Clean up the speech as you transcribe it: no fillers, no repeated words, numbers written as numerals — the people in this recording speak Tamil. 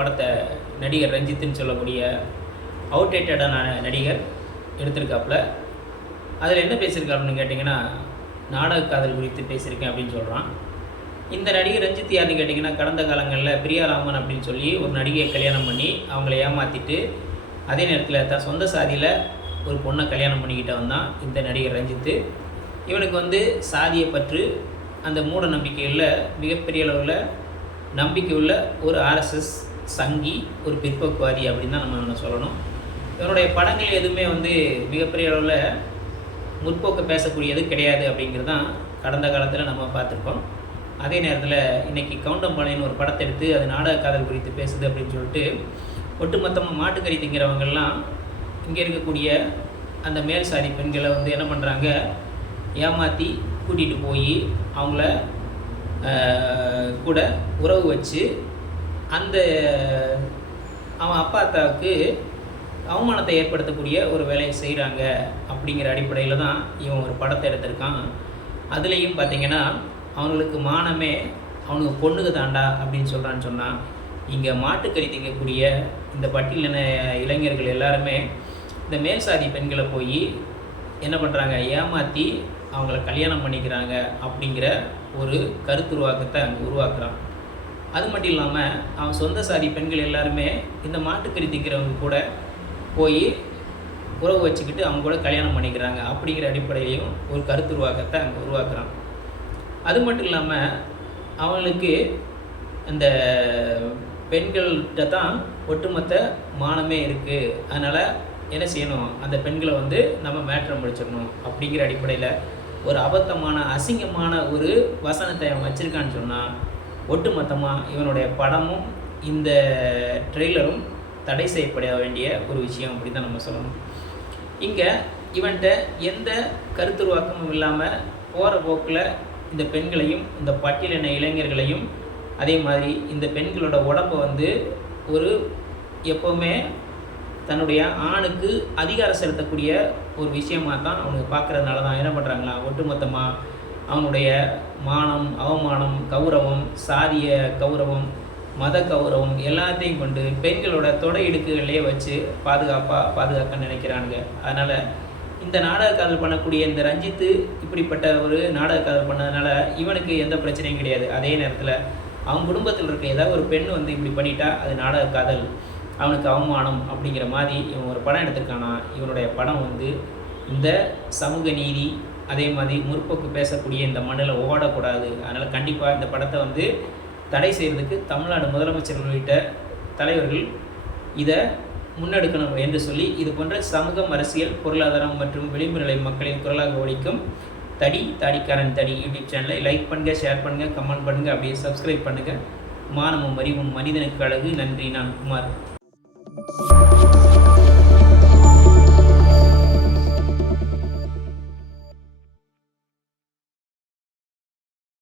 படத்தை நடிகர் ரஞ்சித்துன்னு சொல்லக்கூடிய அவுடேட்டடான நடிகர் எடுத்திருக்காப்புல. அதில் என்ன பேசியிருக்காருன்னு கேட்டிங்கன்னா, நாடக காதல் குறித்து பேசியிருக்கேன் அப்படின்னு சொல்கிறான். இந்த நடிகர் ரஞ்சித் யாருன்னு கேட்டிங்கன்னா, கடந்த காலங்களில் பிரியாராமன் அப்படின்னு சொல்லி ஒரு நடிகையை கல்யாணம் பண்ணி அவங்கள ஏமாற்றிட்டு அதே நேரத்தில் தான் சொந்த சாதியில் ஒரு பொண்ணை கல்யாணம் பண்ணிக்கிட்ட வந்தான் இந்த நடிகர் ரஞ்சித்து. இவனுக்கு சாதியை பற்று, அந்த மூட நம்பிக்கையில் மிகப்பெரிய அளவில் நம்பிக்கை உள்ள ஒரு ஆர்எஸ்எஸ் சங்கி, ஒரு பிற்போக்குவாதி அப்படின்னு தான் நம்ம சொல்லணும். இவனுடைய படங்கள் எதுவுமே மிகப்பெரிய அளவில் முற்போக்கு பேசக்கூடியது கிடையாது அப்படிங்கிறது தான் கடந்த காலத்தில் நம்ம பார்த்துருக்கோம். அதே நேரத்தில் இன்றைக்கி கவுண்டம்பாளையன்னு ஒரு படத்தை எடுத்து அது நாடக காதல் குறித்து பேசுது அப்படின்னு சொல்லிட்டு ஒட்டுமொத்தமாக மாட்டுக்கறி திங்கிறவங்கெல்லாம் இங்கே இருக்கக்கூடிய அந்த மேல் சாதி பெண்களை என்ன பண்ணுறாங்க, ஏமாற்றி கூட்டிகிட்டு போய் அவங்கள கூட உறவு வச்சு அந்த அவன் அப்பா அத்தாவுக்கு அவமானத்தை ஏற்படுத்தக்கூடிய ஒரு வேலையை செய்கிறாங்க. அப்படிங்கிற அடிப்படையில் தான் இவன் ஒரு படத்தை எடுத்திருக்கான். அதுலேயும் பார்த்திங்கன்னா, அவங்களுக்கு மானமே அவனுக்கு பொண்ணுக்கு தாண்டா அப்படின்னு சொல்கிறான்னு சொன்னால், இங்கே மாட்டுக்கறி திங்கக்கூடிய இந்த பட்டியலின இளைஞர்கள் எல்லாருமே இந்த மேல் சாதி பெண்களை போய் என்ன பண்ணுறாங்க, ஏமாற்றி அவங்கள கல்யாணம் பண்ணிக்கிறாங்க அப்படிங்கிற ஒரு கருத்துருவாக்கத்தை அங்கே உருவாக்குறான். அது மட்டும் இல்லாமல் அவன் சொந்த சாதி பெண்கள் எல்லாருமே இந்த மாட்டுக்கறி திங்கிறவங்க கூட போய் உறவு வச்சுக்கிட்டு அவங்க கூட கல்யாணம் பண்ணிக்கிறாங்க அப்படிங்கிற அடிப்படையிலையும் ஒரு கருத்துருவாக்கத்தை அங்கே உருவாக்குறான். அது மட்டும் இல்லாமல் அவங்களுக்கு அந்த பெண்கள்கிட்ட தான் ஒட்டுமொத்த மானமே இருக்குது. அதனால் என்ன செய்யணும், அந்த பெண்களை நம்ம மேட்ரை முடிச்சிடணும் அப்படிங்கிற அடிப்படையில் ஒரு அபத்தமான அசிங்கமான ஒரு வசனத்தை அவன் வச்சுருக்கான்னு சொன்னால், ஒட்டுமொத்தமாக இவனுடைய படமும் இந்த ட்ரெய்லரும் தடை செய்யப்பட வேண்டிய ஒரு விஷயம் அப்படி தான் நம்ம சொல்லணும். இங்கே இவன்கிட்ட எந்த கருத்துருவாக்கமும் இல்லாமல் போகிற போக்கில் இந்த பெண்களையும் இந்த பட்டியலின இளைஞர்களையும் அதே மாதிரி இந்த பெண்களோட உடம்பை ஒரு எப்போவுமே தன்னுடைய ஆணுக்கு அதிகாரம் செலுத்தக்கூடிய ஒரு விஷயமாக தான் அவனுக்கு பார்க்குறதுனால தான் என்ன பண்ணுறாங்களா, ஒட்டுமொத்தமாக அவனுடைய மானம், அவமானம், கௌரவம், சாதிய கௌரவம், மத கௌரவம் எல்லாத்தையும் கொண்டு பெண்களோட தொடை இடுக்குகள்லேயே வச்சு பாதுகாக்க நினைக்கிறானுங்க. அதனால் இந்த நாடக காதல் பண்ணக்கூடிய இந்த ரஞ்சித்து இப்படிப்பட்ட ஒரு நாடக காதல் பண்ணதுனால இவனுக்கு எந்த பிரச்சனையும் கிடையாது. அதே நேரத்தில் அவன் குடும்பத்தில் இருக்க ஏதாவது ஒரு பெண் இப்படி பண்ணிட்டா அது நாடக காதல், அவனுக்கு அவமானம் அப்படிங்கிற மாதிரி இவன் ஒரு படம் எடுத்திருக்கானா. இவனுடைய படம் இந்த சமூக நீதி அதே மாதிரி முற்போக்கு பேசக்கூடிய இந்த மண்ணில் ஓடக்கூடாது. அதனால் கண்டிப்பாக இந்த படத்தை தடை செய்கிறதுக்கு தமிழ்நாடு முதலமைச்சர் உள்ளிட்ட தலைவர்கள் இதை முன்னெடுக்கணும் என்று சொல்லி இது போன்ற சமூகம், அரசியல், பொருளாதாரம் மற்றும் விளிம்பு நிலை மக்களின் குரலாக ஒலிக்கும் தாடிக்காரன் தடி யூடியூப் சேனலை லைக் பண்ணுங்கள், ஷேர் பண்ணுங்கள், கமெண்ட் பண்ணுங்கள், அப்படியே சப்ஸ்கிரைப் பண்ணுங்கள். மானமும் அறிவும் மனிதனுக்கு அழகு. நன்றி. நான் குமார்.